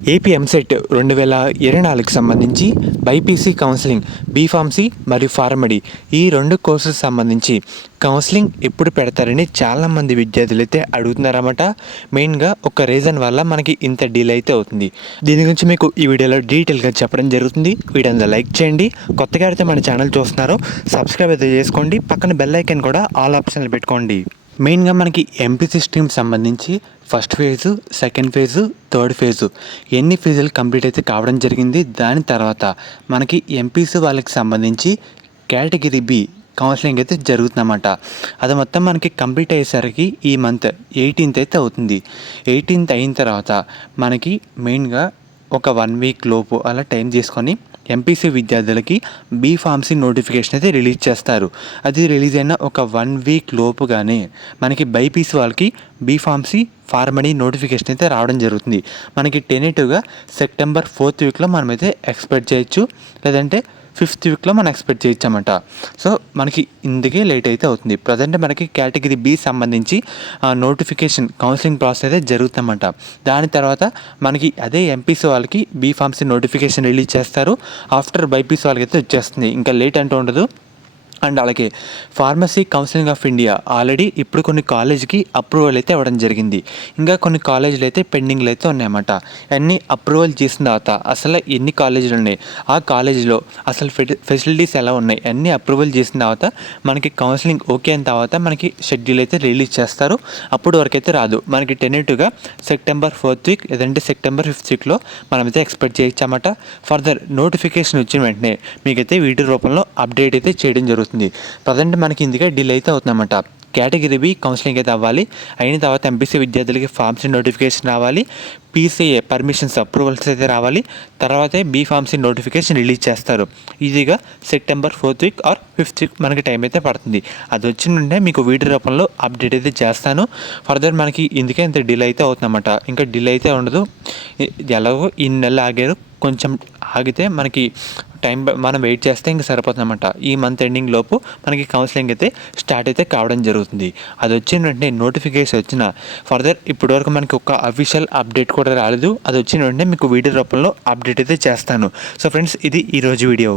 AP EAMCET 2024కి సంబంధించి BiPC counselling B Pharmacy మరియు PharmD ఈ 2 కోర్సెస్ సంబంధించి కౌన్సిలింగ్ ఎప్పుడు పెడతారని చాలామంది విద్యార్థులు అయితే అడుగుతున్నారన్నమాట. మెయిన్గా ఒక రీజన్ వల్ల మనకి ఇంత డిలే అయితే అవుతుంది. దీని గురించి మీకు ఈ వీడియోలో డీటెయిల్గా చెప్పడం జరుగుతుంది. వీడియోని లైక్ చేయండి. కొత్తగా అయితే మన ఛానల్ చూస్తున్నారో సబ్స్క్రైబ్ అయితే చేసుకోండి. పక్కన బెల్ ఐకాన్ కూడా ఆల్ ఆప్షన్లు పెట్టుకోండి. మెయిన్గా మనకి ఎంపీసీ స్ట్రీమ్ సంబంధించి first phase, second phase, third phase ఎన్ని ఫేజులు కంప్లీట్ అయితే కావడం జరిగింది. దాని తర్వాత మనకి ఎంపీసీ వాళ్ళకి సంబంధించి కేటగిరీ బి కౌన్సిలింగ్ అయితే జరుగుతుందన్నమాట. అది మొత్తం మనకి కంప్లీట్ అయ్యేసరికి ఈ మంత్ 18th అయితే అవుతుంది. 18th అయిన తర్వాత మనకి మెయిన్గా ఒక 1 వీక్ లోపు అలా టైం తీసుకొని ఎంపీసీ విద్యార్థులకి బీఫార్మసీ నోటిఫికేషన్ అయితే రిలీజ్ చేస్తారు. అది రిలీజ్ అయిన ఒక 1 వీక్ లోపుగానే మనకి బైపీసీ వాళ్ళకి బీఫార్మసీ ఫార్మడీ నోటిఫికేషన్ అయితే రావడం జరుగుతుంది. మనకి టెనేటివ్గా సెప్టెంబర్ 4th వీక్లో మనమైతే ఎక్స్పెక్ట్ చేయొచ్చు, లేదంటే 5th వీక్లో మనం ఎక్స్పెక్ట్ చేయొచ్చన్నమాట. సో మనకి ఇందుకే లేట్ అయితే అవుతుంది. ప్రజెంట్ మనకి కేటగిరీ బి సంబంధించి నోటిఫికేషన్ కౌన్సిలింగ్ ప్రాసెస్ అయితే జరుగుతుందన్నమాట. దాని తర్వాత మనకి అదే ఎంపీసీ వాళ్ళకి బీఫార్మసీ నోటిఫికేషన్ రిలీజ్ చేస్తారు. ఆఫ్టర్ బైపీసీ వాళ్ళకి అయితే వచ్చేస్తుంది. ఇంకా లేట్ అంటూ ఉండదు. అండ్ అలాగే pharmacy counselling of India already ఇప్పుడు కొన్ని కాలేజీకి అప్రూవల్ అయితే ఇవ్వడం జరిగింది. ఇంకా కొన్ని కాలేజీలు అయితే పెండింగ్లో అయితే ఉన్నాయన్నమాట. అన్నీ అప్రూవల్ చేసిన తర్వాత అసలు ఎన్ని కాలేజీలు ఉన్నాయి, ఆ కాలేజీలో అసలు ఫెసిలిటీస్ ఎలా ఉన్నాయి, అన్నీ అప్రూవల్ చేసిన తర్వాత మనకి కౌన్సిలింగ్ ఓకే అయిన తర్వాత మనకి షెడ్యూల్ అయితే రిలీజ్ చేస్తారు. అప్పుడు వరకు అయితే రాదు. మనకి టెనేటివ్గా సెప్టెంబర్ 4th వీక్ లేదంటే సెప్టెంబర్ 5th వీక్లో మనమైతే ఎక్స్పెక్ట్ చేయొచ్చన్నమాట. ఫర్దర్ నోటిఫికేషన్ వచ్చిన వెంటనే మీకైతే వీడియో రూపంలో అప్డేట్ అయితే చేయడం జరుగుతుంది. ప్రజెంట్ మనకి ఇందుకే డిలే అయితే అవుతుందన్నమాట. కేటగిరీ బి కౌన్సిలింగ్ అయితే అవ్వాలి. అయిన తర్వాత ఎంపీసీ విద్యార్థులకి ఫార్మసీ నోటిఫికేషన్ రావాలి. పీసీఏ పర్మిషన్స్ అప్రూవల్స్ అయితే రావాలి. తర్వాతే బీఫార్మసీ నోటిఫికేషన్ రిలీజ్ చేస్తారు. ఈజీగా September 4th week or 5th week మనకి టైం అయితే పడుతుంది. అది వచ్చిందంటే మీకు వీడియో రూపంలో అప్డేట్ అయితే చేస్తాను. ఫర్దర్ మనకి ఇందుకే ఇంత డిలే అయితే అవుతుందన్నమాట. ఇంకా డిలే అయితే ఉండదు. ఎలాగో ఈ నెల ఆగారు, కొంచెం ఆగితే మనకి టైం మనం వెయిట్ చేస్తే ఇంకా సరిపోతుందన్నమాట. ఈ మంత్ ఎండింగ్ లోపు మనకి కౌన్సిలింగ్ అయితే స్టార్ట్ అయితే కావడం జరుగుతుంది. అది వచ్చిన వెంటనే నోటిఫికేషన్ వచ్చిన ఫర్దర్ ఇప్పటివరకు మనకి ఒక అఫీషియల్ అప్డేట్ కూడా రాలేదు. అది వచ్చిన వెంటనే మీకు వీడియో రూపంలో అప్డేట్ అయితే చేస్తాను. సో ఫ్రెండ్స్, ఇది ఈరోజు వీడియో.